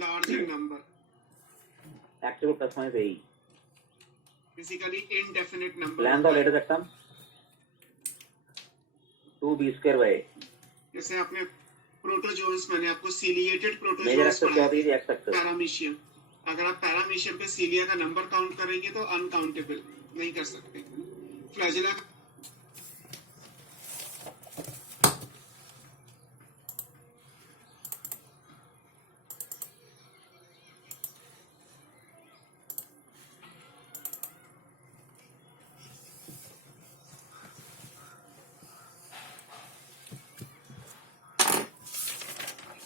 larger number. Actual plus minus AE. Basically indefinite number. Length of latest exam 2b square by A. जैसे आपने protozoans मैंने आपको ciliated major protozoans access क्या होती है? X axes. Paramecium. अगर आप पैरामीशियम पे सीलिया का नंबर काउंट करेंगे तो अनकाउंटेबल नहीं कर सकते। फ्लैजेला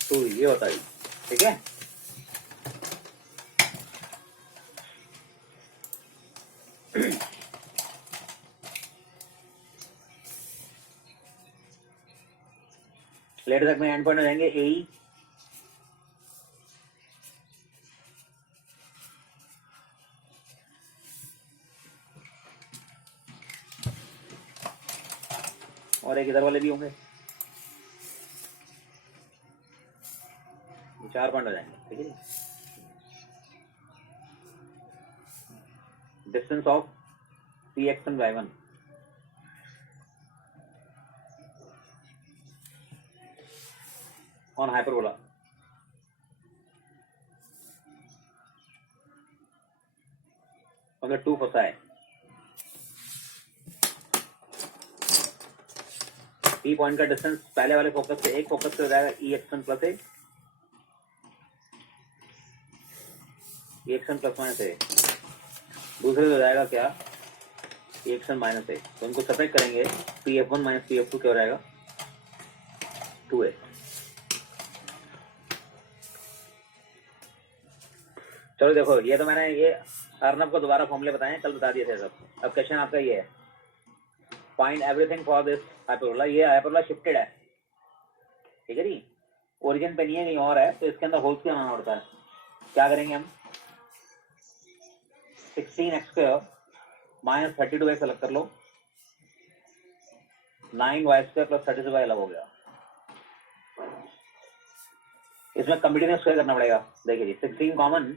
तो ये होता है, ठीक है। लेटर तक में एंड पॉइंट हो जाएंगे ए और एक इधर वाले भी होंगे, 4 पॉइंट हो जाएंगे, ठीक है। Distance of P x and y one on hyperbola. अगर 2 फंसा है, ई पॉइंट का डिस्टेंस पहले वाले फोकस से एक फोकस से हो जाएगा ई एक्सन प्लस ए, ई एक्सन प्लस माइनस ए। दूसरे से हो जाएगा क्या? ई एक्सन माइनस ए। तो इनको सेपरेट करेंगे, P F one minus P F two क्या हो जाएगा? 2a। चलो देखो, ये तो मैंने ये अर्नब को दोबारा फॉर्मूले बताए, कल बता दिए थे सब। अब क्वेश्चन आपका ये है, find everything for this hyperbola. ये हाइपरबोला शिफ्टेड है, ठीक है जी, ओरिजिन पे नहीं है, कहीं और है, तो इसके अंदर होल्स क्या बनाना पड़ता है। क्या करेंगे हम? 16x² माइनस 32x अलग कर लो, 9y² प्लस 32y अलग हो गया। इसमें कंप्लीटनेस स्क्वायर करना पड़ेगा। देखिए जी, 16 common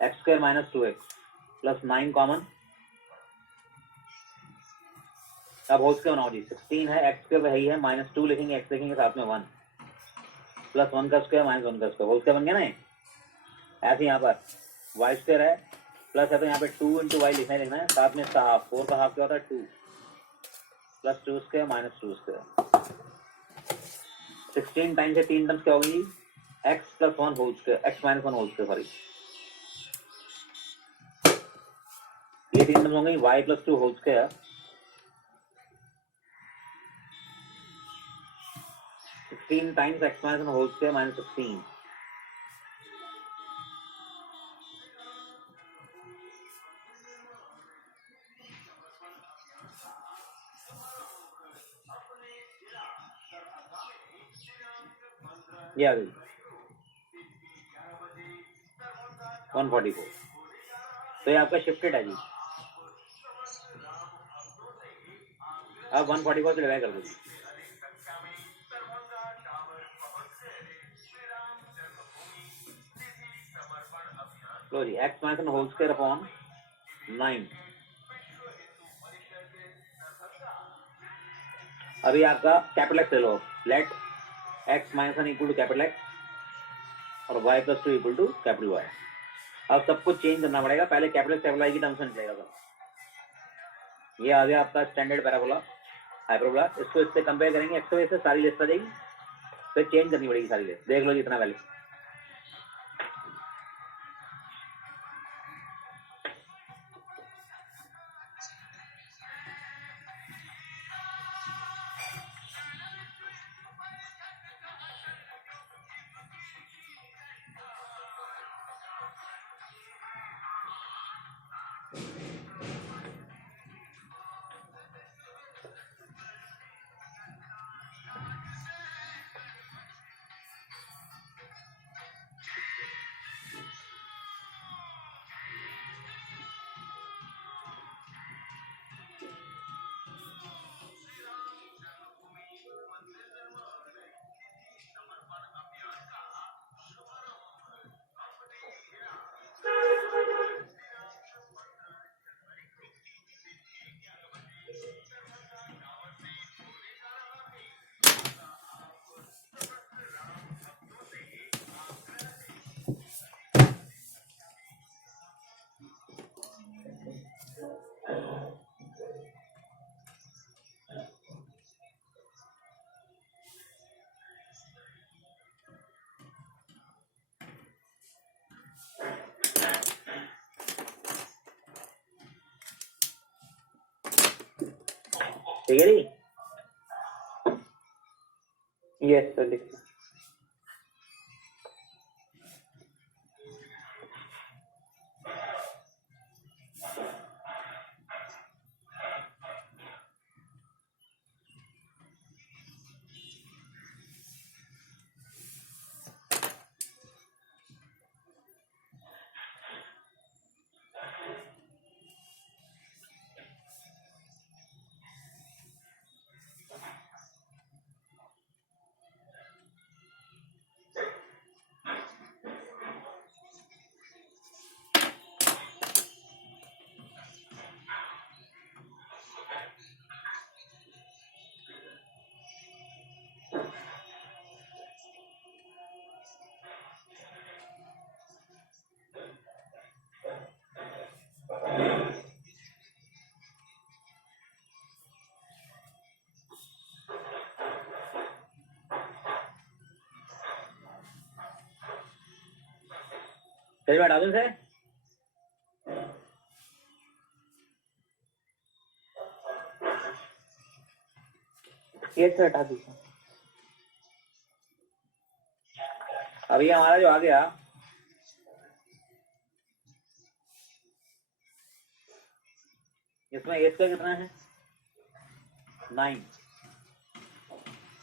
x² minus 2x plus 9 common, अब होल स्क्वायर बनाओ जी। 16 है, x² है ही है, माइनस 2 लिखेंगे, x लिखेंगे, साथ में 1 प्लस 1 का स्क्वायर माइनस 1 का स्क्वायर, होल स्क्वायर बन गया ना। ऐसे यहाँ पर y² है प्लस है, तो यहाँ पे 2 इंटू वाई लिखना है, साथ में इसका हाफ, 4 का हाफ क्या होता है 2 plus 2 square minus 2 square. 16 time से 3 टर्म्स क्या होगी? x plus 1 whole square, x minus 1 whole square, sorry, ये 3 टर्म्स होंगी, y plus 2 whole square 16 times x minus 1 whole square minus 16। ये आ गई 144। तो ये आपका शिफ्टेड है जी। अब 144 से डिवाइड कर दो जी। लो जी, x minus 1 whole square upon 9। अभी आपका कैपिटल एक्स ले लो, let x minus 1 equal to capital X और y plus 2 equal to capital Y. अब सब कुछ चेंज करना पड़ेगा, पहले कैपिटल वाई की टर्म्स में निकलेगा सब। ये आ गया आपका स्टैंडर्ड पैराबोला हाइपरबोला। इसको इससे कंपेयर करेंगे, एक्स वजह से सारी लिस्ट आ जाएगी, फिर चेंज करनी पड़ेगी सारी लिस्ट। देख लो जी, इतना वैल्यू ठीक है जी। यस सर लिख। चलिए हटा दूं से। यस सर हटा दीजिए। अभी हमारा जो आ गया इसमें एज का कितना है 9।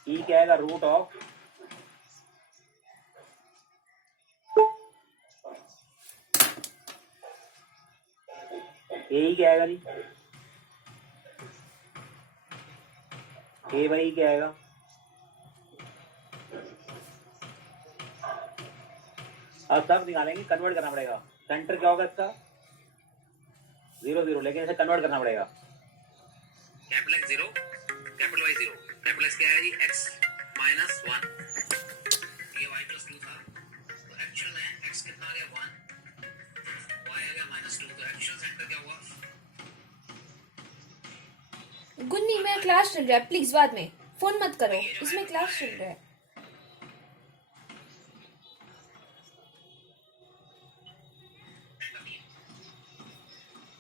ई क्या आएगा रूट ऑफ ए क्या आएगा जी ए बाई क्या आएगा अब सब निकालेंगे कन्वर्ट करना पड़ेगा। सेंटर क्या होगा इसका 0 0 लेकिन इसे कन्वर्ट करना पड़ेगा। Capital X 0 capital Y 0 capital X क्या है जी x माइनस 1 ये y प्लस 2 था तो एक्चुअल में x कितना आ गया 1 y आ गया माइनस 2 तो एक्चुअल सेंटर क्या हुआ। गुन्नी मेरा क्लास चल रहा है, प्लीज बाद में फोन मत करो, इसमें क्लास चल रहा है।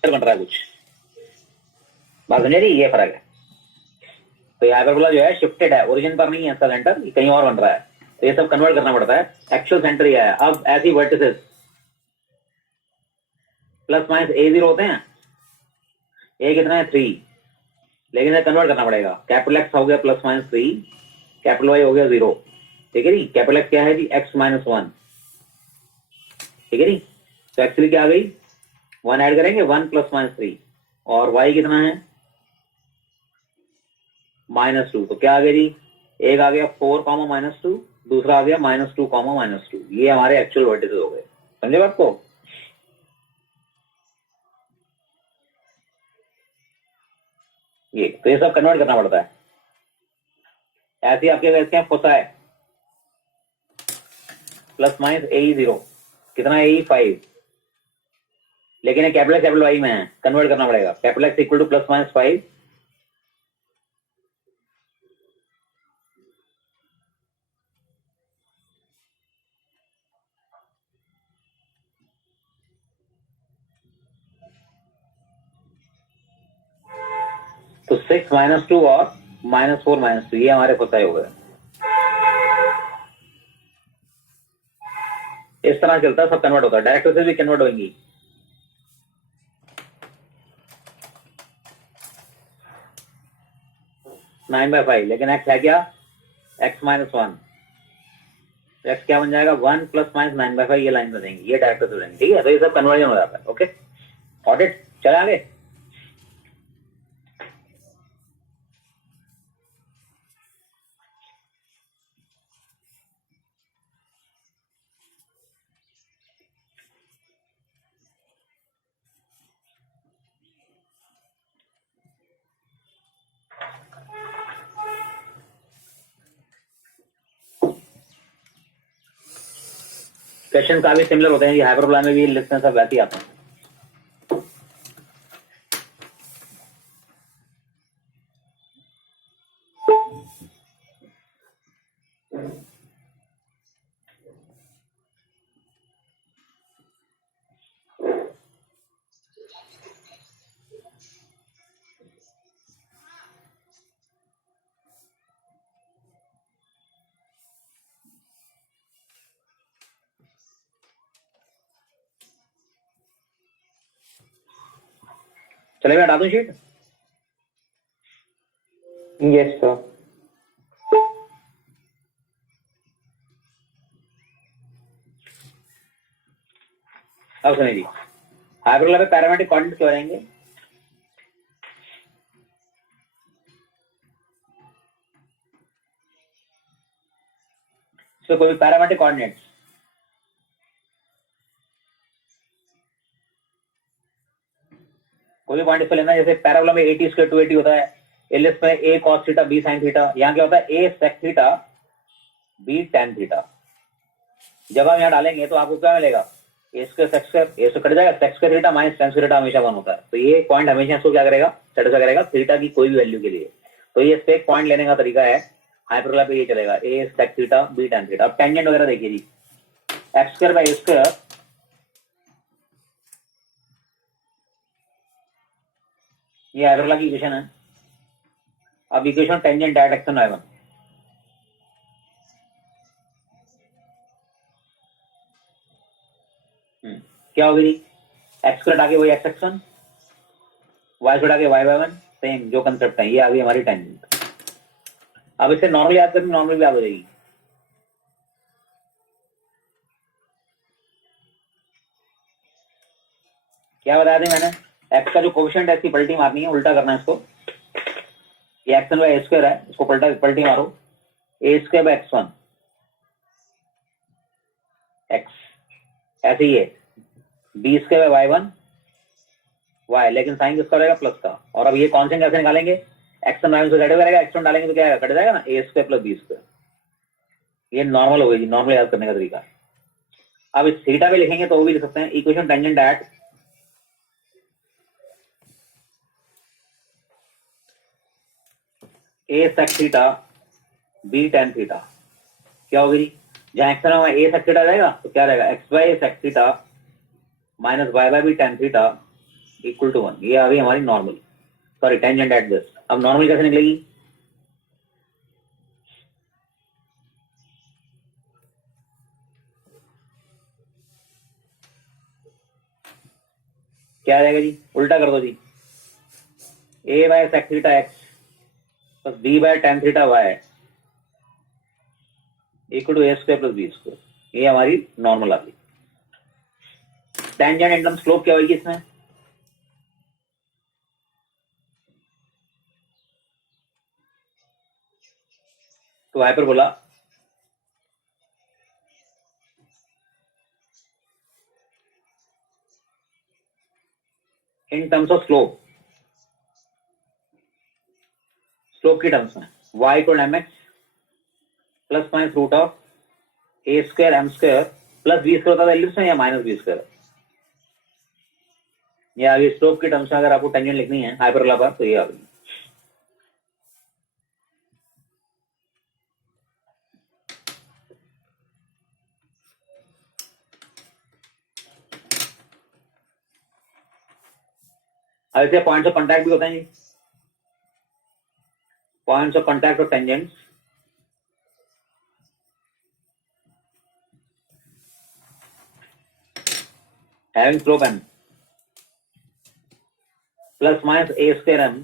बन रहा है कुछ बात समझे जी ये फर्क है। तो ये हाइपरबोला जो है शिफ्टेड है ओरिजिन पर नहीं है इसका सेंटर ये कहीं और बन रहा है तो ये सब कन्वर्ट करना पड़ता है। एक्चुअल सेंटर ये है। अब ऐसी वर्टिसेस प्लस माइनस A0 होते हैं ए कितना है 3 लेकिन इसे कन्वर्ट करना पड़ेगा। कैपिटल एक्स हो गया प्लस माइनस 3 कैपिटल वाई हो गया 0 ठीक है जी। कैपिटल एक्स क्या है जी x माइनस 1 ठीक है जी। तो एक्चुअली क्या आ गई 1 ऐड करेंगे 1 प्लस माइनस 3 और y कितना है माइनस 2 तो क्या आ गया जी एक आ गया 4 कॉमा माइनस 2 दूसरा आ गया माइनस 2 कॉमा माइनस 2 ये हमारे एक्चुअल वर्टिसेस हो गए। समझे बात को। ये तो ये सब कन्वर्ट करना पड़ता है। ऐसे आपके वैसे हैं फोसा है प्लस माइनस A0 कितना है 5 लेकिन कैपिटल वाई में है कन्वर्ट करना पड़ेगा। Capital x equal two plus minus 5 तो 6 माइनस 2 और माइनस 4 माइनस 2 ये हमारे फोसाई हो गए। इस तरह चलता है सब कन्वर्ट होता है। डायरेक्टर से भी कन्वर्ट होंगी 9/5 लेकिन x है क्या x माइनस 1 x क्या बन जाएगा 1 प्लस माइनस 9/5 ये लाइन बनेंगी ये डायरेक्टर से बनेंगी। ठीक है तो ये सब कन्वर्जन हो जाता है। ओके ऑडिट चले आगे। क्वेश्चन काफी सिमिलर होते हैं ये हाइपरबोला में भी लिस्ट में सब वैसे ही आते हैं। चले मैं हटा दूं शीट? Yes, sir. अब सुनिए जी, हाइपरबोला पे पैरामेट्रिक कोऑर्डिनेट क्यों रहेंगे? तो कोई पैरामेट्रिक कोऑर्डिनेट्स कोई भी पॉइंट इसको लेना, जैसे पैराबोला में 80 स्क्वायर 280 होता है, एलएस में a cos theta b sin theta, यहाँ क्या होता है a sec theta b tan theta. जब हम यहाँ डालेंगे तो आपको क्या मिलेगा, a square sec square, a से कट जाएगा, sec square theta minus tan square theta हमेशा 1 होता है। तो ये पॉइंट हमेशा इसको क्या करेगा, सेटिस्फाई करेगा थीटा की कोई भी वैल्यू के लिए। तो ये इस पे एक पॉइंट लेने का तरीका है, हाइपरबोला पे ये चलेगा a sec theta b tan theta. अब टेंजेंट वगैरह देखिए जी, x square by a square, ये हाइपरबोला की इक्वेशन है। अब equation tangent direct action y1, क्या होगी जी, एक्स स्क्वायर आगे वही एक्स एक्शन, वाई स्क्वायर आगे वाई बाय वन, सेम जो कंसेप्ट है, ये आ गई हमारी टेंजेंट। अब इसे नॉर्मल याद करनी, नॉर्मल भी याद हो जाएगी। क्या बताया था मैंने, एक्स का जो कोफिशिएंट है इसकी पलटी मारनी है, उल्टा करना है इसको। ये X one by A square है, इसको पलटी मारो, A square by X one X, ऐसे ही है B square by Y one Y, लेकिन साइन किसका रहेगा, प्लस का। और अब ये कॉन्स्टेंट कैसे निकालेंगे, एक्स वन वाई वन से कटेगा रहेगा, एक्स वन डालेंगे तो क्या आएगा, कट जाएगा ना, ए स्क्वायर प्लस बी स्क्वायर। ये नॉर्मल हो गई, नॉर्मल याद करने का तरीका। अब इस थीटा पे लिखेंगे तो वो भी लिख सकते हैं, equation tangent at a sec theta b tan theta, क्या होगी जी, जहां एक्स में ए सेक थीटा रहेगा तो क्या रहेगा, X by sec theta minus Y by B tan theta equal to 1। ये आ गई हमारी normal, sorry tangent at this. अब नॉर्मल कैसे निकलेगी, क्या आ जाएगा जी, उल्टा कर दो जी, A by sec theta X plus B by tan theta Y equal to A square plus B square. ये हमारी नॉर्मल आ गई। टेंजेंट एंड स्लोप क्या होगी इसमें, तो hyperbola in terms of slope, slope की टर्म्स में y equal m x plus minus root of a square m square plus B square होता है एलिप्स में, या माइनस बी स्क्वायर। ये आगे स्लोप की टर्म्स में अगर आपको टेंजेंट लिखनी है हाइपरबोला पर तो ये आ गई। अब ऐसे पॉइंट्स ऑफ कांटेक्ट भी होते हैं जी, पॉइंट्स ऑफ कांटेक्ट और tangents. Having slope m plus minus A square m,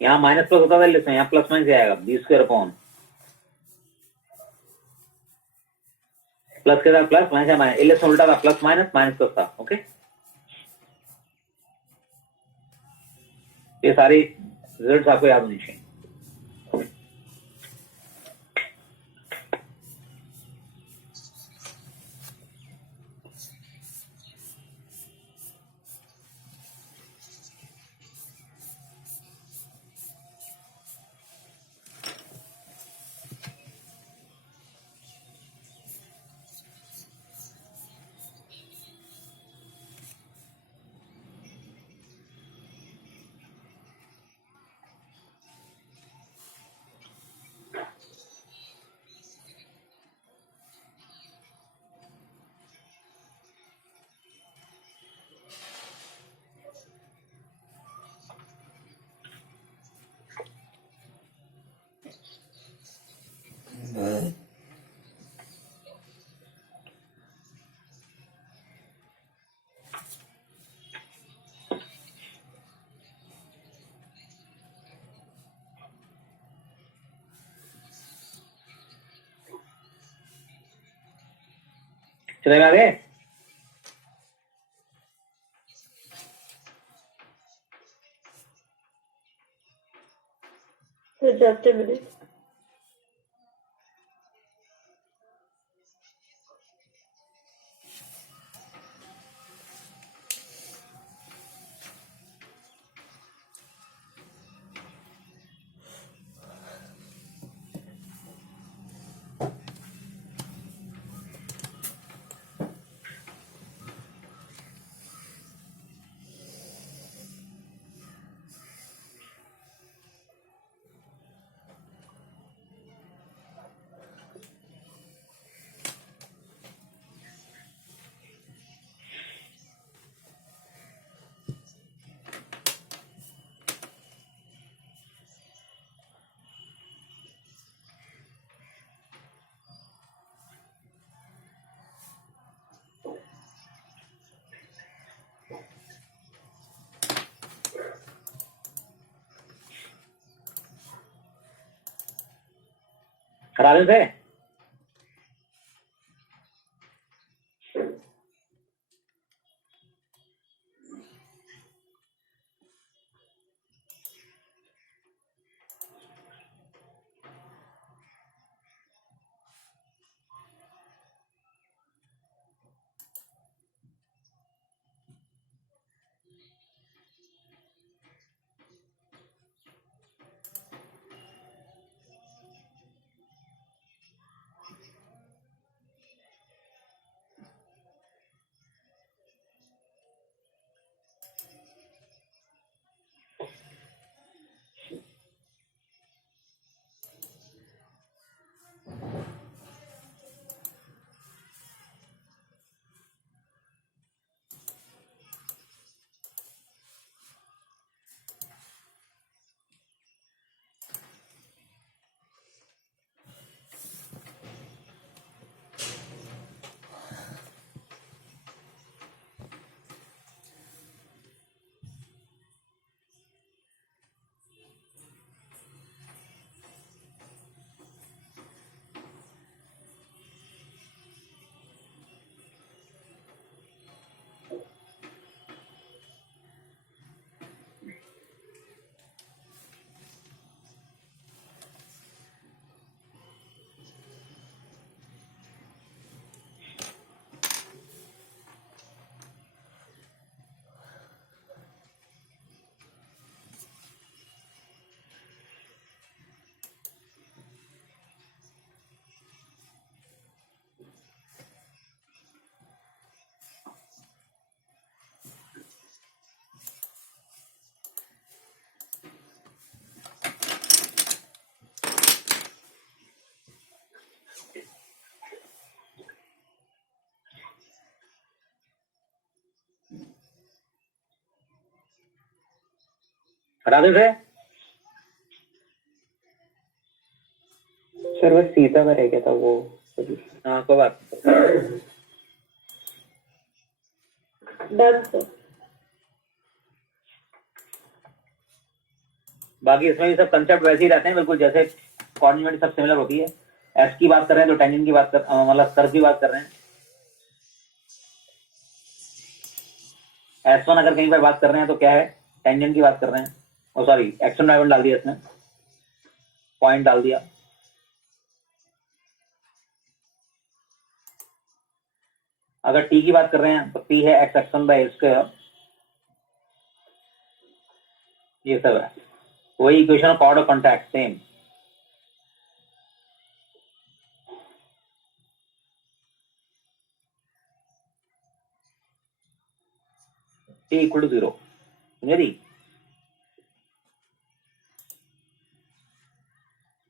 यहाँ माइनस प्लस होता था लिस्ट, यहाँ प्लस माइनस आएगा बी स्क्वायर अपॉन, प्लस के साथ प्लस माइनस या माइनस, इलेक्शन उल्टा था, प्लस माइनस माइनस प्लस था। ओके, ये सारी रिजल्ट्स आपको याद होनी चाहिए। चले में आ गए? So just a minute. राजन से राजन से सर वो सीता का रह गया था वो। हाँ कोई बात Done, sir. बाकी इसमें भी सब कंसेप्ट वैसे ही रहते हैं बिल्कुल जैसे कोऑर्डिनेट सब सिमिलर होती है। एस की बात कर रहे हैं तो टेंजेंट की बात कर मतलब कर्व की बात कर रहे हैं। S1 अगर कहीं पर बात कर रहे हैं तो क्या है, टेंजेंट की बात कर रहे हैं। ओ सॉरी एक्शन डायमंड डाल दिया इसमें, पॉइंट डाल दिया। अगर T की बात कर रहे हैं तो T है x एक्शन बाय स्क्वायर, ये सब है वही equation chord of contact same. T equal to 0 समझे दी।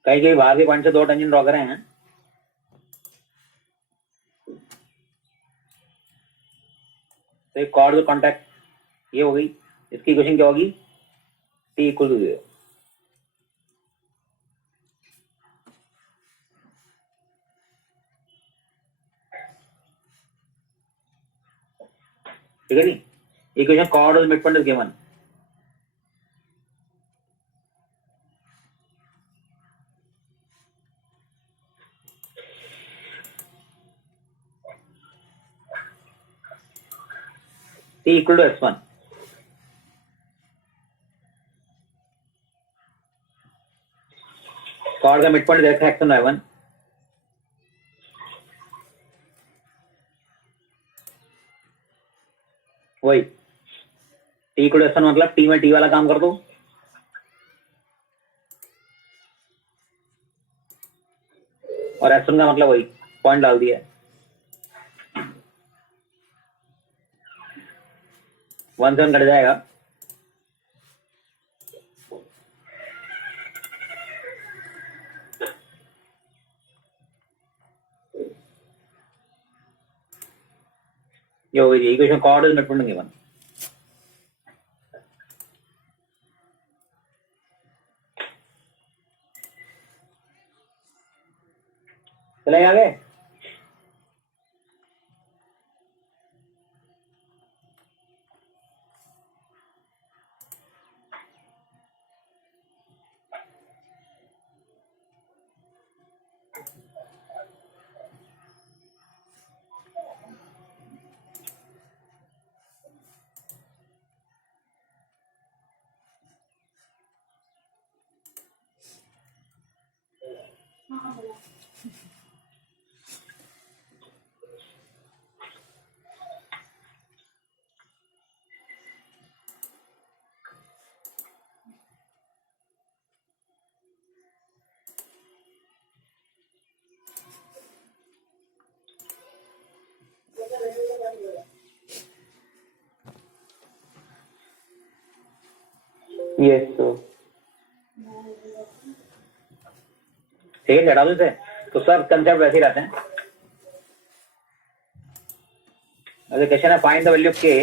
कहीं कहीं बाहर के पॉइंट से दो टेंजेंट ड्रॉ कर रहे हैं तो एक कॉर्ड ऑफ कॉन्टैक्ट ये हो गई। इसकी इक्वेशन क्या होगी, T इक्वल टू 0। ठीक है नी, equation chord of mid point is given. T equal to S1. Chord का मिड पॉइंट देखा X1 Y1. वही T equal to S1 मतलब T में T वाला काम कर दो और S1 का मतलब वही पॉइंट डाल दिया. 1 7 कट जाएगा. ये हो गई equation. Chord is mid point given. चले आगे. Yes, sir. ठीक है हटा दो इसे. तो सब कंसेप्ट वैसे ही रहते हैं. अगर क्वेश्चन है फाइंड द वैल्यू ऑफ के.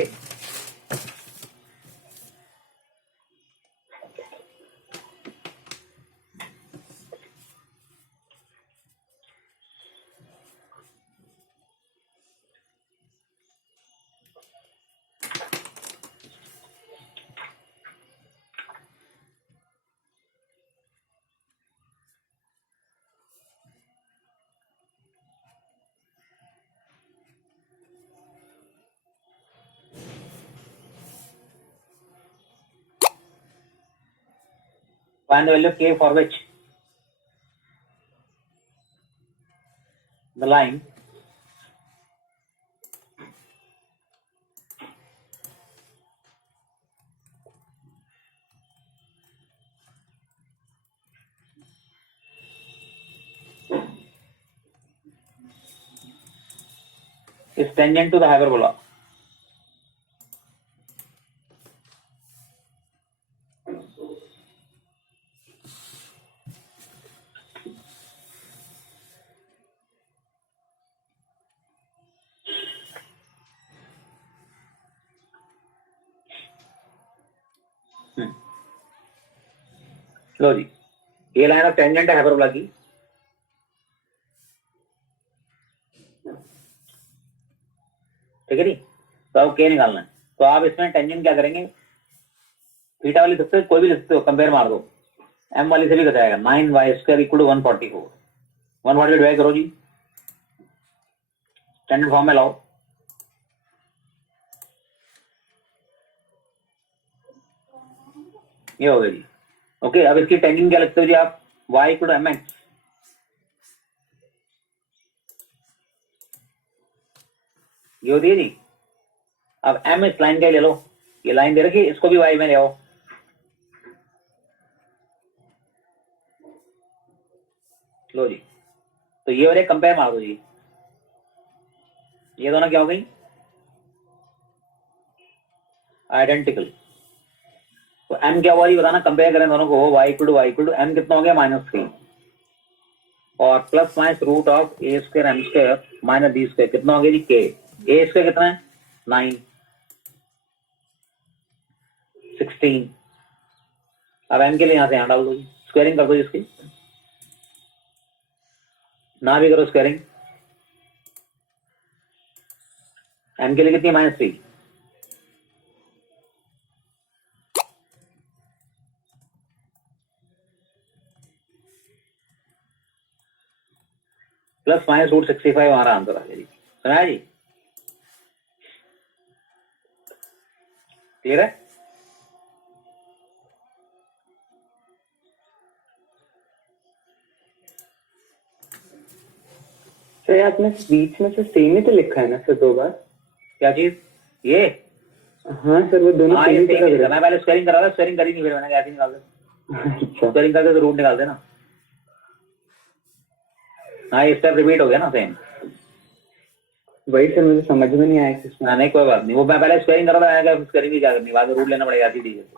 Find the value of k for which the line is tangent to the hyperbola. लो जी, ये लाइन ऑफ टेंजेंट है हाइपरबोला की. ठीक है जी. तो अब के निकालना है. तो आप इसमें टेंजेंट क्या करेंगे. थीटा वाली सबसे कोई भी लिख सकते हो. कंपेयर मार दो. एम वाली से भी घटाएगा. 9y² equal to 144. 140 डिवाइड करो जी. स्टैंडर्ड फॉर्म में लाओ. ये हो गया जी. ओके. अब इसकी टेंजेंट क्या लिखते हो जी आप. y equal to mx. ये होती है जी. अब m इस लाइन का ले लो. ये लाइन दे रखी, इसको भी y में ले आओ. लो जी. तो ये वाले कंपेयर मार दो जी. ये दोनों क्या हो गई. आइडेंटिकल. तो m क्या हुआ जी बताना. कंपेयर करें दोनों को. y इक्वल टू m कितना हो गया -3 और plus minus root of a² m² minus b² कितना हो गया जी k. a² कितना है 9 16. अब m के लिए यहां से यहां डाल दो. स्क्वायरिंग कर दो इसकी. ना भी करो स्क्वायरिंग. m के लिए कितनी -3. प्लस माइनस रूट 65 हमारा आंसर आ गया जी. सुना है जी. क्लियर है? सर आपने बीच में से सेम ही तो लिखा है ना सर 2 बार? क्या चीज? ये हाँ सर, वो दोनों हाँ, सेम ये ही तो सेम लग ही था। रहे मैं पहले स्क्वेयरिंग कर रहा था, स्क्वेयरिंग करी नहीं, फिर मैंने ऐसे निकाल दिया। हैं। अच्छा स्क्वेयरिंग करके तो रूट निकाल देना। हाँ, ये स्टेप रिपीट हो गया ना सेम। वही सर, मुझे समझ में नहीं आया कि ना नहीं, कोई बात नहीं, वो मैं पहले स्क्वेयरिंग कर रहा था, मैंने कहा स्क्वेयरिंग की क्या करनी, बाद में रूट लेना पड़ेगा, ऐसी चीज है।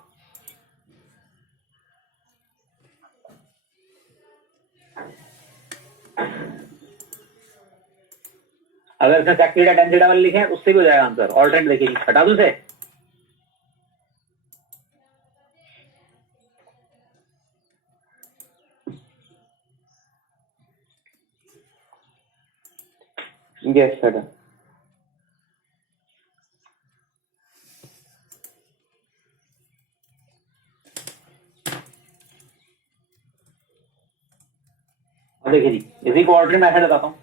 अगर इसमें sec थीटा tan थीटा वाले लिखे हैं उससे भी हो जाएगा आंसर। ऑल्टरनेट देखिए, हटा दूं से? Yes sir. अब देखिए जी, इसी को ऑल्टरनेट मेथड बताता हूँ।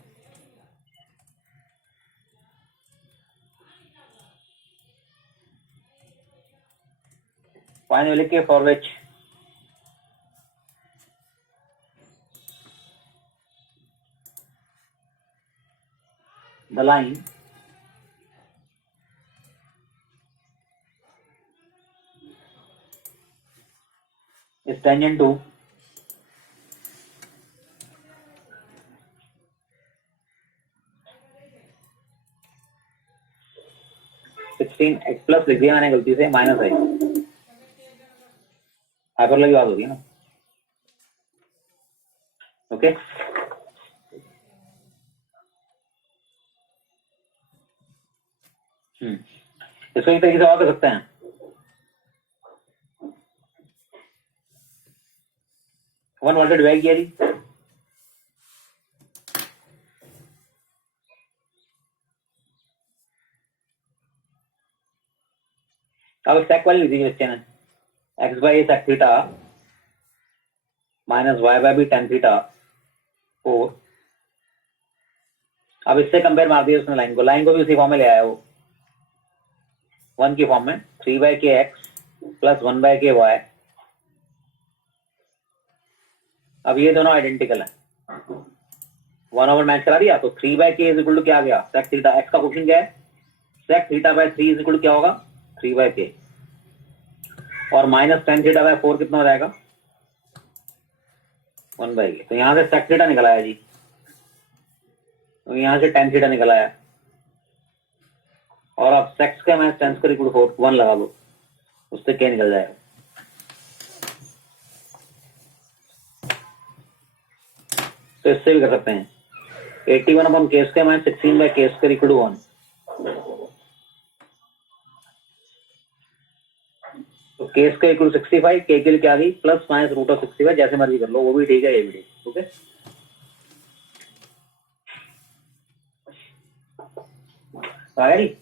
फाइनली लिख के for which the line is tangent to sixteen x plus लिख दिया मैंने गलती से, माइनस है, हाइपर लगी बात होगी ना। ओके, इसको एक तरीके से और कर सकते हैं। वन वॉल्टेज डिवाइड किया जी, अब सेक वाली लिख दीजिए बच्चे ने, x by sec theta minus Y by B tan theta 4। अब इससे कंपेयर मार दिया उसने लाइन को भी उसी फॉर्म में ले आया वो, 1 की फॉर्म में, 3 बाई के एक्स प्लस 1 बाई के वाई। अब ये दोनों आइडेंटिकल है, 1 ओवर मैच करा दिया, तो 3 बाई के इज इक्वल टू क्या आ गया, सेक थीटा, एक्स का क्वेश्चन क्या है, sec theta by 3 is equal to क्या होगा, 3 बाई के, और माइनस टेन थीटा बाई 4 कितना हो जाएगा, 1 बाई के। तो यहां से सेक थीटा निकल आया जी, तो यहां से टेन थीटा निकल आया, और अब सेक्स का मैच टेन स्क्वायर इक्वल टू 1 लगा दो, उससे क्या निकल जाएगा। तो इससे भी कर सकते हैं, 81 अपन के स्क्वायर माइनस 16 बाई के स्क्वायर इक्वल टू 1। तो के स्क्वायर इक्वल 65, के लिए क्या आ गई, प्लस माइनस रूट ऑफ 65, जैसे मर्जी कर लो, वो भी ठीक है, ये भी ठीक। ओके, आया जी।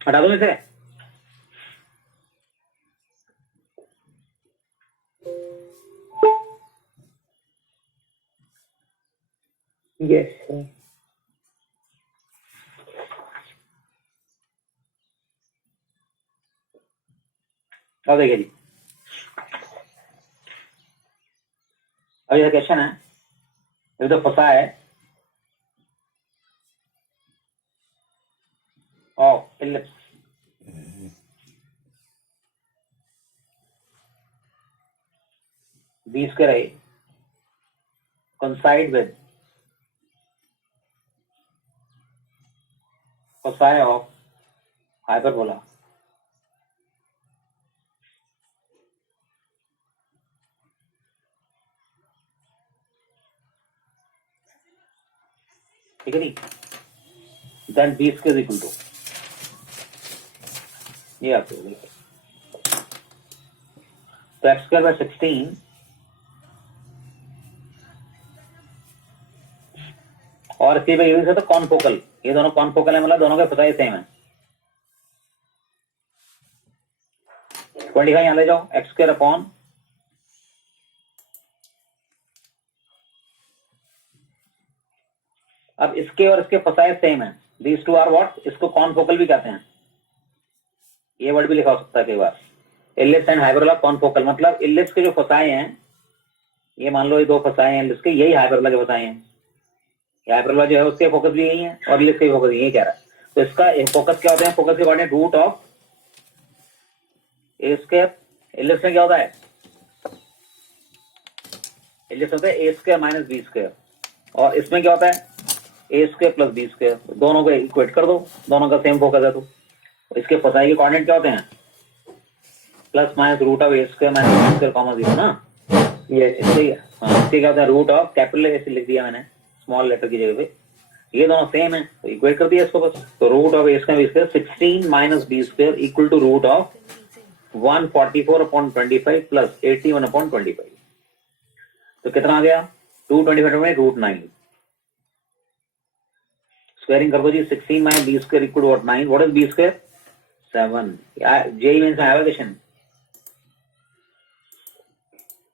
हटा दो इसे। Yes sir. अब देखिए जी, अब यह क्वेश्चन है, ये तो फंसा है of ellipse b square a coincide with cosine of hyperbola ठीक है नहीं, then b square equal to ये आपको देखिए, तो एक्स स्क्वायर बाय 16 और सी बाई यूज है तो कॉनफोकल, ये दोनों कॉनफोकल है, मतलब दोनों के फोसाई सेम है। 25 यहां ले जाओ, एक्स स्क्वायर अपॉन अब इसके और इसके फोसाई सेम है, दीज टू आर व्हाट, इसको कॉनफोकल भी कहते हैं, ये वर्ड भी लिखा हो सकता है कई बार। इलिप्स एंड हाइपरबोला कॉनफोकल, मतलब इलिप्स के जो फोसाई हैं, ये मान लो ये दो फोसाई हैं इलिप्स के, यही हाइपरबोला के फोसाई हैं। हाइपरबोला जो है उसके फोकस भी यही है और इलिप्स के फोकस यही कह रहा है। तो इसका फोकस क्या होता है, फोकस के coordinate root of a square, ellipse में क्या होता है, इलिप्स होता है a square minus b square, और इसमें क्या होता है a square plus B square, दोनों को इक्वेट कर दो, दोनों का सेम फोकस है। तो इसके फोसाई के कोऑर्डिनेट क्या होते हैं, plus minus root of a square minus b square comma 0 ना, ये इसलिए इसके क्या होता है रूट ऑफ कैपिटल ऐसे लिख दिया मैंने स्मॉल लेटर की जगह पे, ये दोनों सेम है तो इक्वेट कर दिया इसको बस। तो root of a square B square 16 minus b square equal to root of 144/25 plus 81/25, तो कितना आ गया 225 में रूट 9, स्क्वायरिंग कर दो जी, 16 minus b square equal to what 9, what is b square 7। JEE mains में आया क्वेश्चन,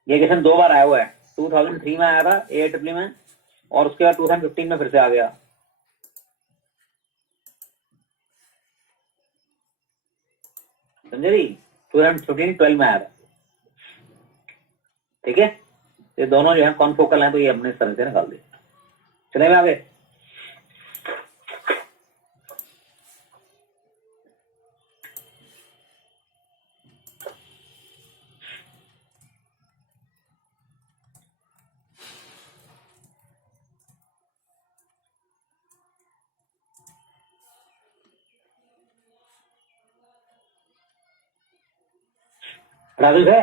ये क्वेश्चन 2 बार आया हुआ है, 2003 में आया था AIEEE में, और उसके बाद 2015 में फिर से आ गया। समझे जी, 2015-12 में आया था, ठीक है। ये दोनों जो है कॉन्फोकल हैं, तो ये अपने तरह से निकाल दे। चले में आगे, राजू है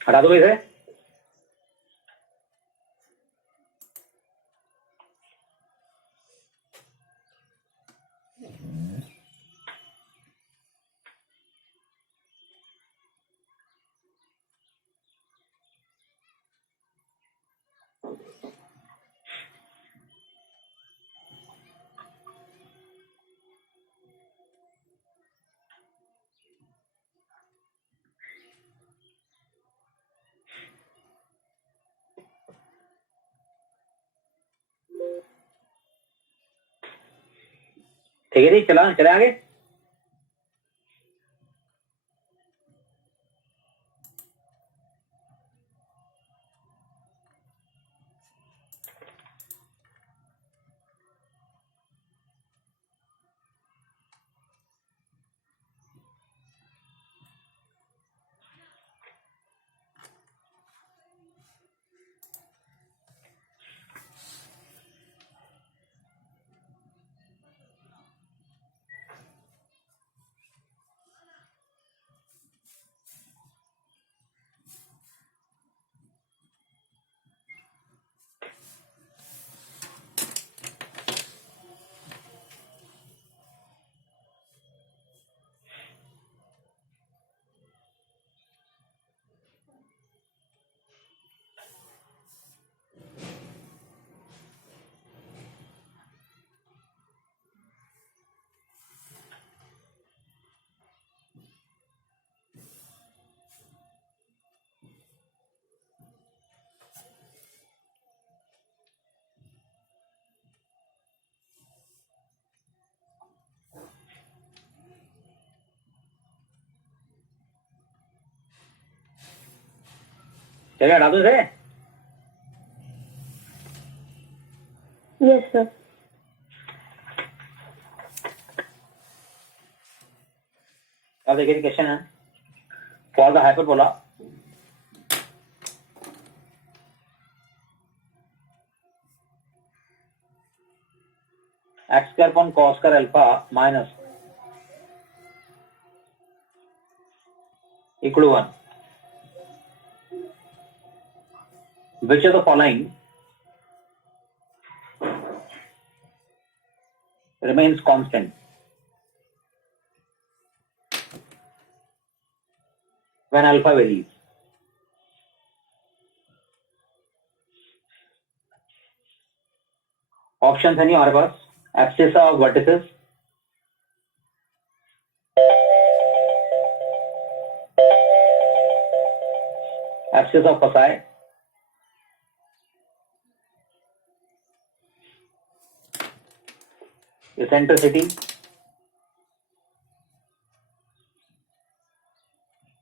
हटा दो इसे, ठीक है जी, चला चले आगे। चलिए हटा दूं इसे। Yes, sir. अब देखिए क्वेश्चन है, for the hyperbola x square upon cos square alpha minus equal 1, which of the following remains constant when alpha varies? Option है नहीं हमारे पास, abscissa of vertices, abscissa of foci, eccentricity,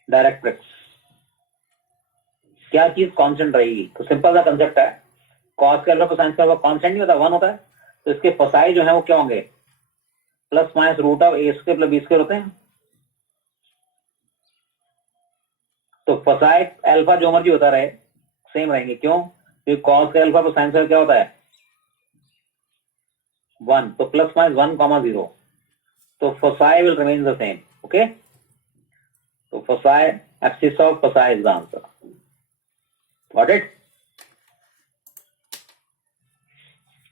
directrix. क्या चीज constant रहेगी? तो simple सा concept है, कॉस के अल्फा साइन का कांस्टेंट नहीं होता, 1 होता है, तो इसके फसाई जो है वो क्या होंगे, plus minus root of a square plus B square होते हैं। तो फसाई अल्फा जो मर्जी होता रहे सेम रहेंगे, क्यों? क्योंकि कॉस के अल्फा पर साइन क्या होता है 1, तो प्लस माइनस 1, 0, तो फसाई will remain the same. Okay, तो फसाई एब्सिस ऑफ फसाई is the answer. Got it?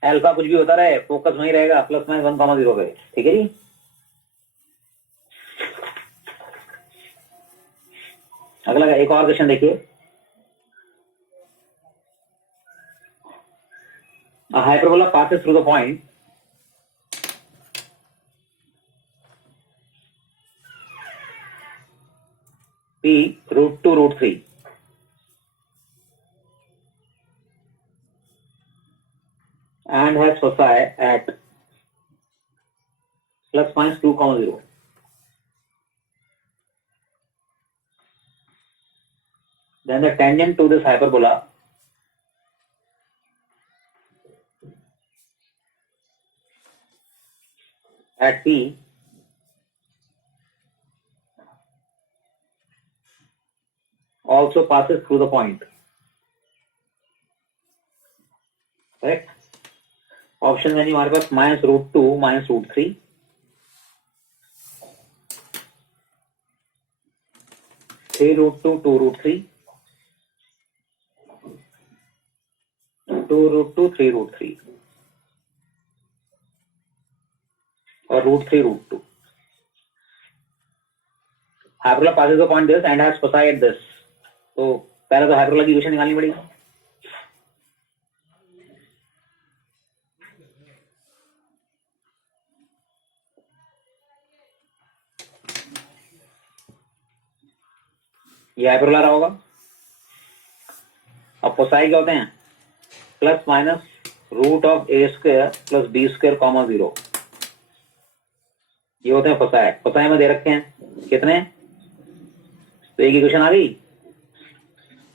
Alpha कुछ भी होता रहे, फोकस वहीं रहेगा, प्लस माइनस 1, 0 पे। ठीक है जी, अगला एक और क्वेश्चन देखिए। A hyperbola passes through the point P √2 √3 and has foci at plus minus 2, 0. Then the tangent to this hyperbola at P also passes through the point. Correct? Option है नहीं हमारे पास, -√2 -√3, 3√2 2√3, 2√2 3√3 और √3 √2। Hyperbola passes the point this and has foci at this। तो पहले तो hyperbola की equation निकालनी पड़ेगी। ये हाइपरबोला रहा होगा। अब फोसाई क्या होते हैं, plus minus root of a square plus B square, 0। ये होते हैं फसाए। फसाए में दे रखे हैं कितने, तो एक इक्वेशन आ गई,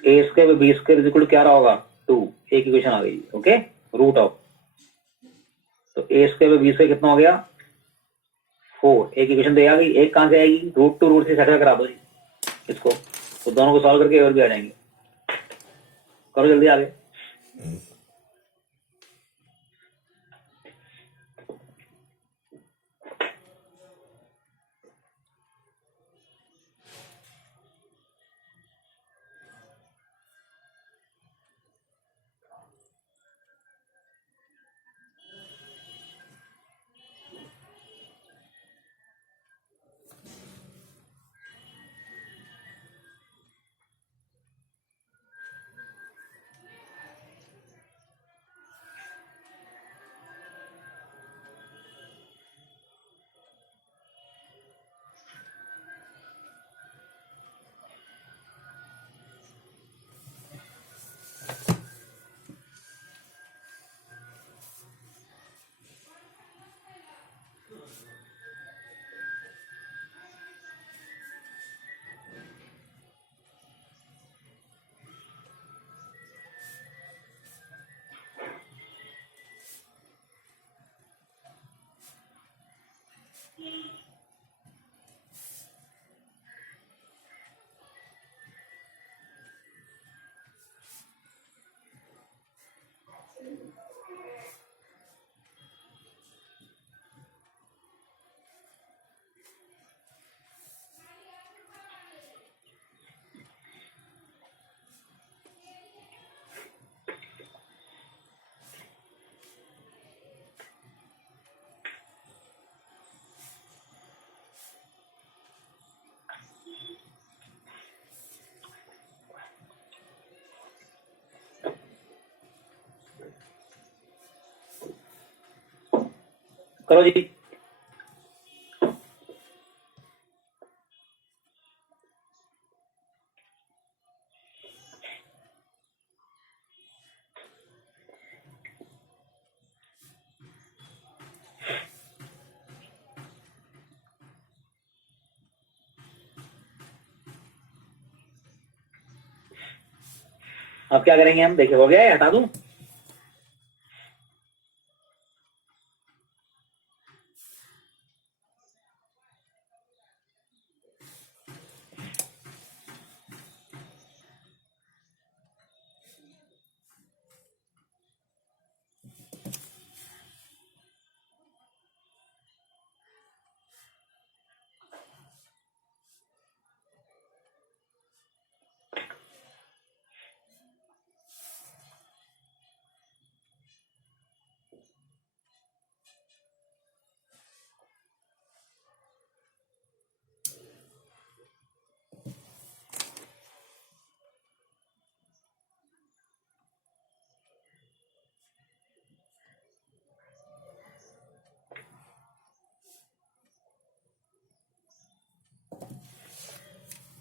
A square B square equal to क्या रहा होगा 2, एक इक्वेशन आ गई। ओके, रूट ऑफ, तो ए स्क्वायर बी स्क्वायर कितना हो गया 4, एक इक्वेशन तो आ गई। एक कहां से आएगी, रूट टू रूट से सेटल करा दो जी इसको, तो दोनों को सॉल्व करके और भी आ जाएंगे। करो जल्दी आगे। करो जी। अब क्या करेंगे हम, देखिए हो गया है, हटा दूं।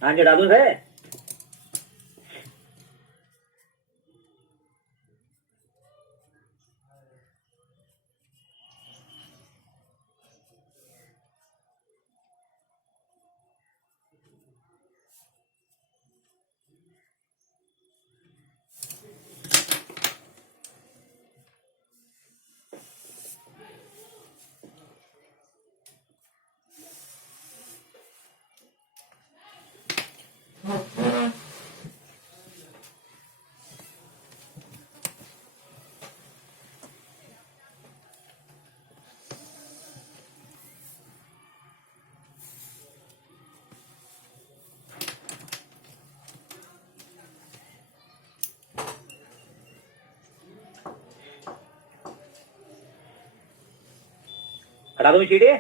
हाँ जी, हटा दूं सर। हटा दूं शीट ये।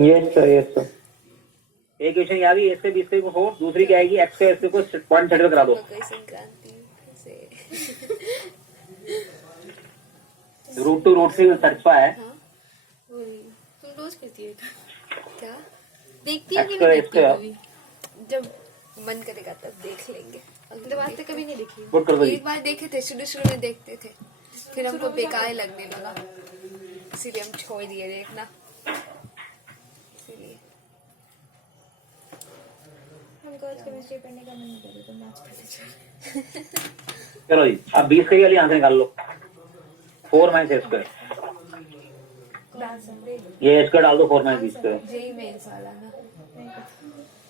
Yes sir, yes sir. एक क्वेश्चन आ गई, इसके 20 को 4, दूसरी क्या आएगी एक्स स्क्वायर को पॉइंट सेटल करा दो। मकर संक्रांति से रूट टू रूट से सेटिस्फाई है। हाँ वही तुम रोज करती है क्या, देखती है कि एक्स नहीं देखती स्क्वायर कभी, जब मन करेगा तब देख लेंगे। अगली बात तो कभी नहीं देखी। पुट कर दो जी। एक बार देखे थे, शुरू में देखते थे, फिर हमको बेकार लगने लगा, इसीलिए हम छोड़ दिए देखना। इसीलिए हमको आज केमिस्ट्री पढ़ने का मन नहीं कर रहा, तो मैथ्स पढ़ने चले। चलो जी, अब 20 के लिए आंसर निकाल लो। 4 माइनस ए स्क्वायर, ये ए स्क्वायर डाल दो, 4 minus b square. JEE mains वाला ना।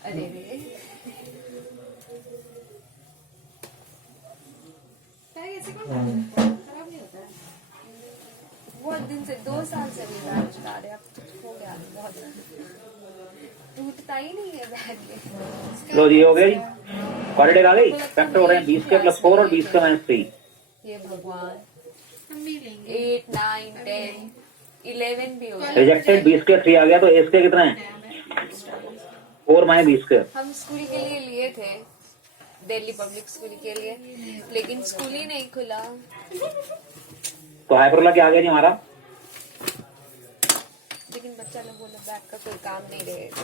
अरे रे, ऐसे कौन खराब नहीं होता है? बहुत दिन से 2 साल से भी बैग चला रहे, अब तो हो गया बहुत, टूटता ही नहीं है बैग में। लो जी, हो गया जी, क्वाड्रेटिक आ गई। फैक्टर हो रहे हैं 20 के प्लस 4 और 20 के माइनस 3। ये भगवान, हम भी लेंगे। 8 9 10 11 भी हो गया। रिजेक्टेड 20 के 3 आ गया, तो ए स्क्वायर कितना है? 4 माइनस बी स्क्वायर। हम स्कूल के लिए लिए थे, दिल्ली पब्लिक स्कूल के लिए, लेकिन स्कूल ही नहीं खुला। तो हाइपरबोला क्या आ गया जी हमारा? लेकिन बच्चा लोग बोला बैग का कोई काम नहीं रहेगा।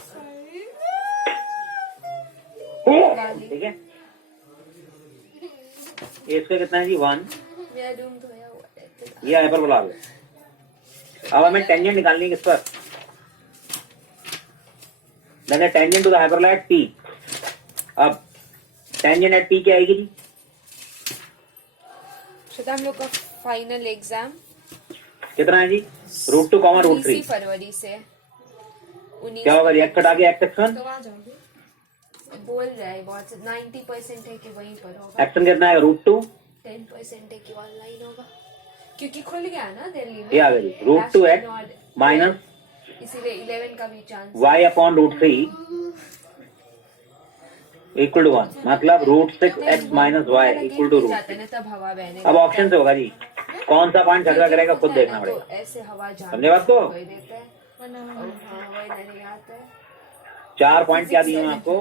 ठीक है, ए स्क्वायर कितना है जी? 1। मेरा रूम धोया हुआ है। ये हाइपरबोला आ गया। अब हमें टेंजेंट निकालनी है किस पर? मैंने tangent to the hyperbola at t. अब टेंजेंट एट टी क्या आएगी जी? श्वेता, हम लोग का फाइनल एग्जाम कितना है जी? √2, √3। 19 फरवरी से। क्या होगा जी? एक्स हटा के एक्स एक्शन, तो वहाँ जाओगे? बोल रहा है बहुत, 90% है कि वहीं पर होगा, एक्शन कितना है? √2। 10% है कि ऑनलाइन होगा, क्योंकि खुल गया ना दिल्ली में। ये आ गया जी, √2x माइनस इसीलिए 11 का भी chance. y upon √3 equal to 1, मतलब √6x minus y equal to जाते √3। ना तब हवा बहने अब ऑप्शन से होगा जी, कौन सा पॉइंट झगड़ा करेगा खुद देखना पड़ेगा। ऐसे हवा जाती समझे बात को? वही देता है, वरना और हाँ वही नहीं आता है। 4 पॉइंट क्या दिए मैं आपको?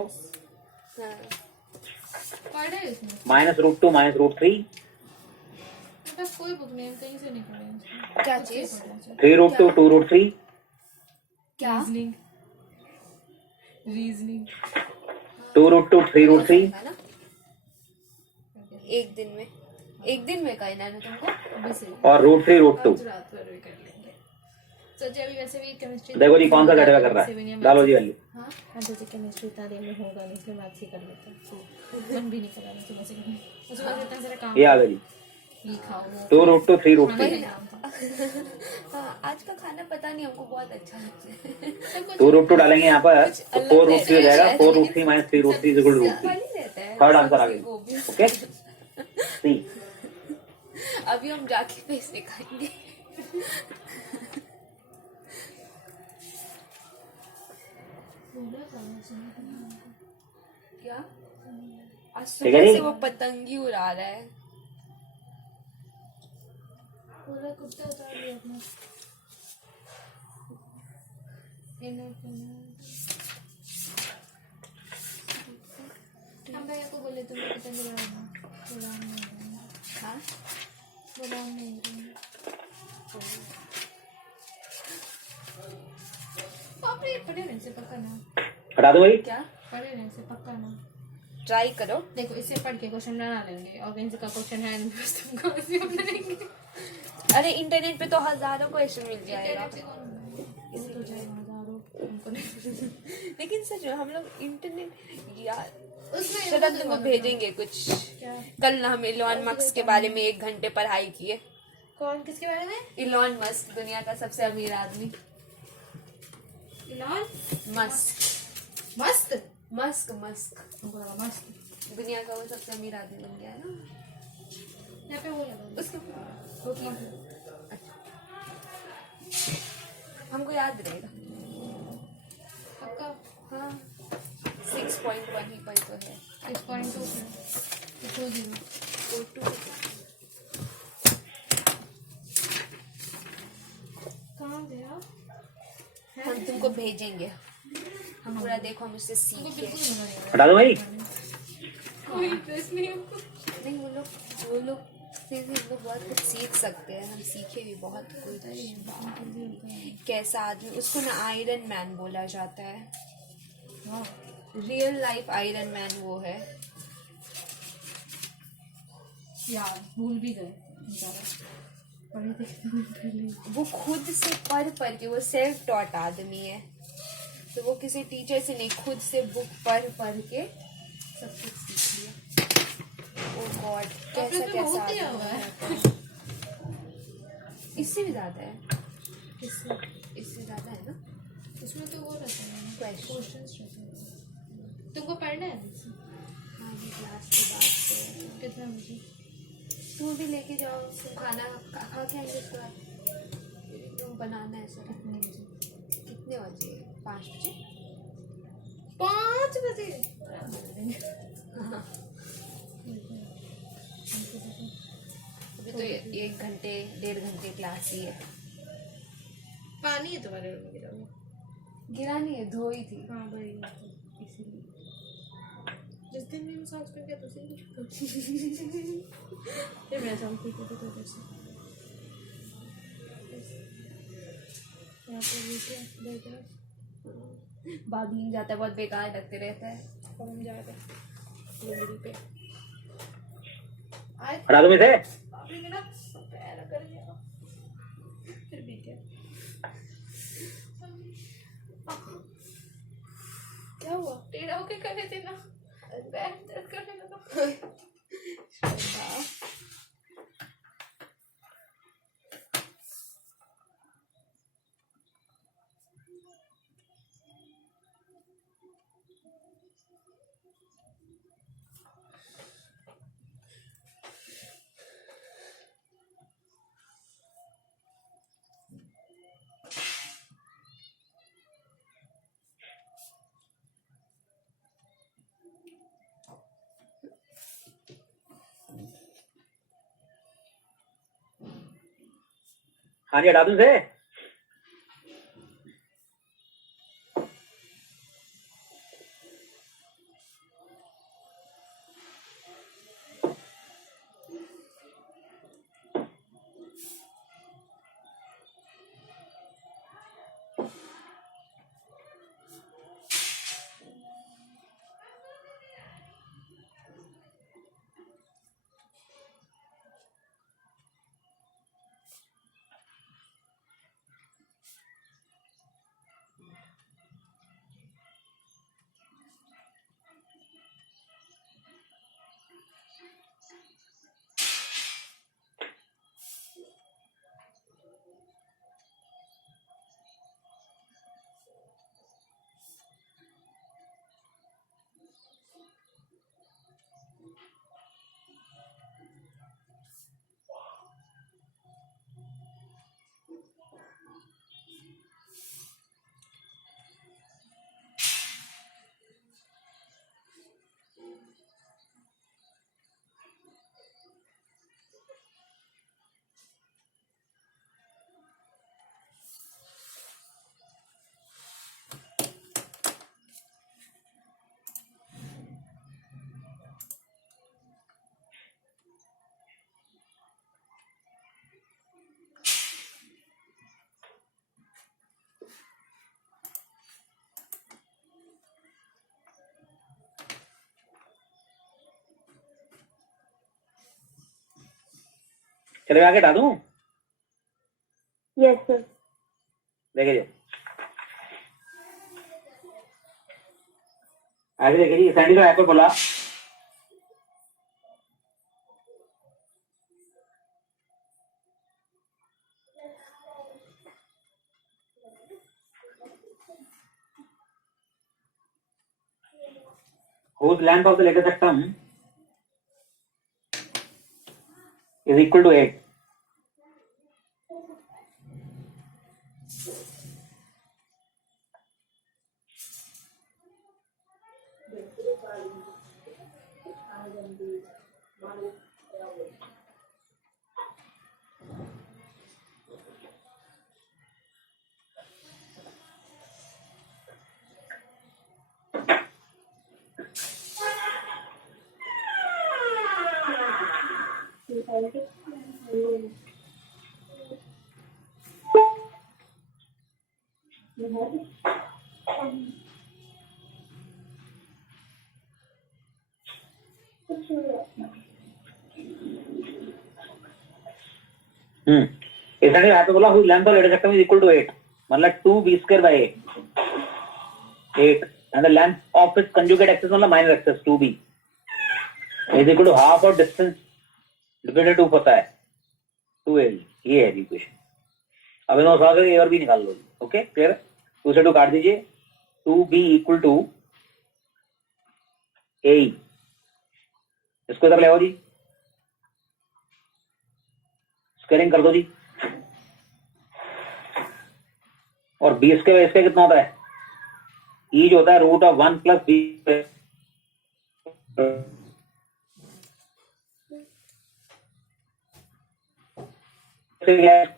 हाँ। पढ़े इसमें। -√2 माइनस √3, मेरे पास कोई बुक नहीं है, कहीं से नहीं पढ़े हैं। क्या चीज? 3√2 2√3, क्या? रीजनिंग 2√2 3√3, है ना? एक दिन में कहना है ना तुमको। अभी से और √3 √2। आज रात भर भी कर लेंगे। सोचिए अभी वैसे भी केमिस्ट्री देखो जी कौन सा सेटिस्फाई कर रहा है, डालो जी वैल्यू। हाँ अब सोचे केमिस्ट्री इतना दिन में होगा नहीं, इसलिए मैथ्स ही कर लेते हैं। मन भी नहीं कर रहा सुबह से करने, सुबह से इतना सारा काम ये आ गया जी, लिखा हो 2√2 3√3, वही नाम था। हाँ, आज का खाना पता नहीं हमको बहुत अच्छा लगता है। 2√2 डालेंगे यहाँ पर तो 4√3 हो जाएगा, 4√3 माइनस 3√3 इज इक्वल टू √3। खाली रहता है। थर्ड आंसर आ गया, गोभी। ओके सी। अभी हम जाके पैसे खाएंगे। क्या? आज ठीक है सुबह जी। से वो पतंगी उड़ा रहा है। पूरा कुत्ता उतार दिया अपना। इनर हम भैया को बोले तुम कितने बुलाना हाँ? बुलाने बापरे, पढ़े नहीं से पक्का ना, हटा दो भाई। क्या? पढ़े नहीं से पक्का ना। ट्राई करो। देखो इससे पढ़ के क्वेश्चन बना लेंगे, और इनसे का क्वेश्चन है नहीं, बस तुमको ऐसे हम बनाएंगे। अरे इंटरनेट पे तो हजारों क्वेश्चन मिल जाएगा। तो जाएगा हजारों, हमको नहीं। लेकिन सच में हम लोग इंटरनेट यार, उसमें चलो तुमको भेजेंगे कुछ। क्या? कल ना हम इलॉन मस्क के बारे में 1 घंटे पढ़ाई किए। कौन किसके बारे में? इलॉन मस्क, दुनिया का सबसे अमीर आदमी। इलॉन मस्क मस्त, मस्क मस्क हमको लगा मस्त। दुनिया का वो सबसे अमीर आदमी बन गया है ना। यहाँ पे वो लगा उसको हमको याद रहेगा। पक्का। हाँ 6.1 ही पर तो है। 6.2 2 0 तो 2 कहाँ गया? हम तुमको भेजेंगे। हम पूरा देखो, हम उससे हमको सीखे। बिल्कुल नहीं लगा। हटा दो भाई। कोई इंटरेस्ट नहीं हमको। नहीं वो लोग से भी हम लोग बहुत कुछ सीख सकते हैं। हम सीखे भी बहुत कुछ। कैसा आदमी, उसको ना आयरन मैन बोला जाता है। हाँ रियल लाइफ आयरन मैन वो है। यार भूल भी गए बेचारा, पढ़े थे कितने दिन पहले। वो खुद से पढ़ के, वो सेल्फ टॉट आदमी है, तो वो किसी टीचर से नहीं, खुद से बुक पढ़ के सब कुछ सीख लिया। ओ गॉड, और फिर कैसा तो बहुत कैसा दिया आदमी हुआ है। है। इससे भी ज्यादा है, किससे? इससे ज्यादा है ना। उसमें तो वो रहता है, क्वेश्चंस रहते हैं। तुमको पढ़ना है? हाँ, ये क्लास के बाद से। कितना बजे? तू भी लेके जाओ, खाना खा के आएंगे उसके बाद। रूम बनाना है सर। कितने बजे? कितने बजे? 5 बजे। 5 बजे? अभी तो 1 घंटे 1.5 घंटे क्लास ही है। पानी है तुम्हारे रूम में गिरा हुआ? गिरा नहीं है, धोई थी। हाँ वही बात है, इसीलिए जिस दिन भी मसाज कर गया तो फिर मैं जाऊँ ठीक है तो कैसे यहाँ पे नीचे देख रहा बाद भीग जाता है, बहुत बेकार लगते रहता है। और हम जा रहे हैं पे आए हटा दो इसे। अभी मेरा पैर कर गया फिर भी क्या क्या हुआ? टेढ़ा होके कर रहे थे ना, पैर दर्द करने लगा। हाँ जी, हटा दूं इसे। चले आके हटा दूं? Yes sir. देखे जो ऐसे देखे जी, सैंडी को ऐप पर बोला whose length of the latest sectum is equal to 8. इसने यहाँ पे बोला हुई length of latus rectum is equal to 8, मतलब 2b square by 8 and the length of its conjugate axis मतलब minor axis 2b is equal to half of distance divided 2 पता है 2l, ये है इक्वेशन। अब इन सॉल्व करके a और b निकाल लो। ओके क्लियर, 2 से 2 काट दीजिए, 2b इक्वल टू a, इसको इधर ले आओ जी, स्क्वायरिंग कर दो जी, और बी स्क्वायर इसका कितना होता है, ई जो होता है root of 1 plus B, square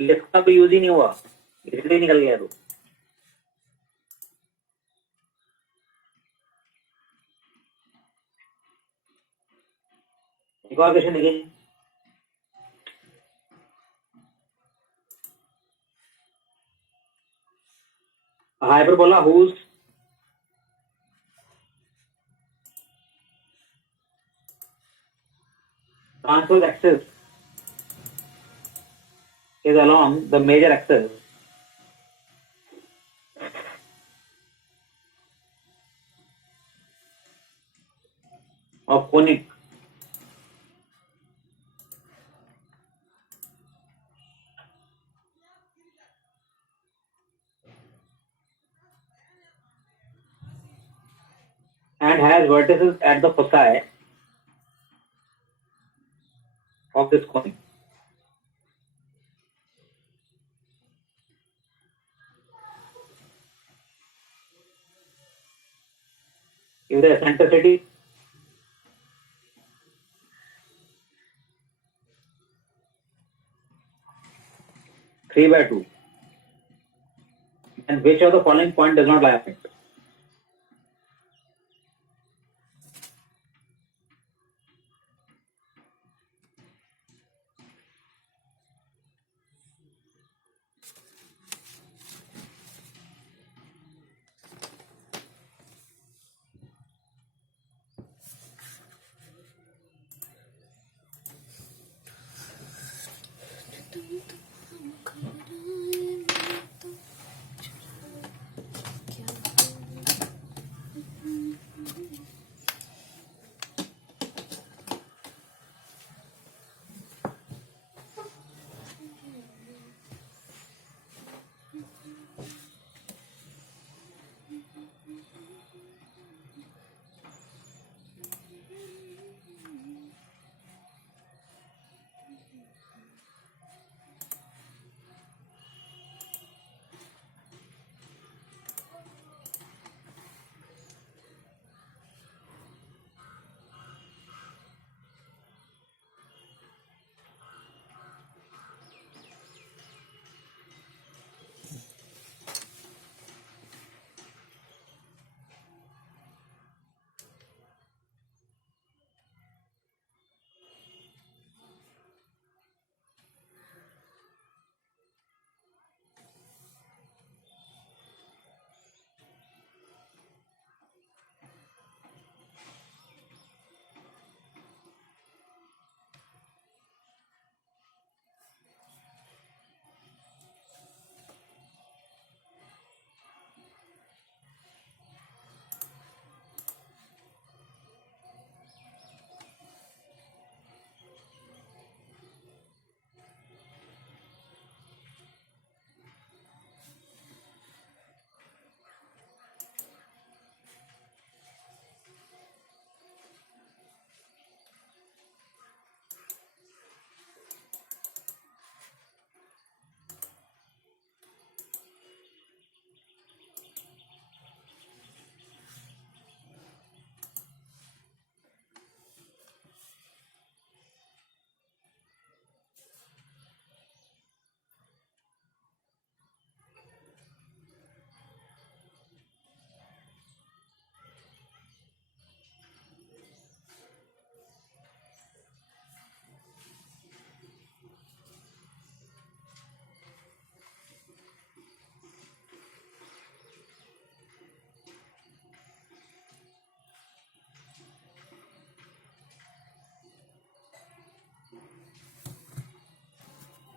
इसका कोई यूज ही नहीं हुआ, इसलिए निकल गया। तो एक और क्वेश्चन देखिए, hyperbola whose transverse axis is along the major axis of conic and has vertices at the foci of this conic. If the eccentricity (3/2), and which of the following point does not lie on it?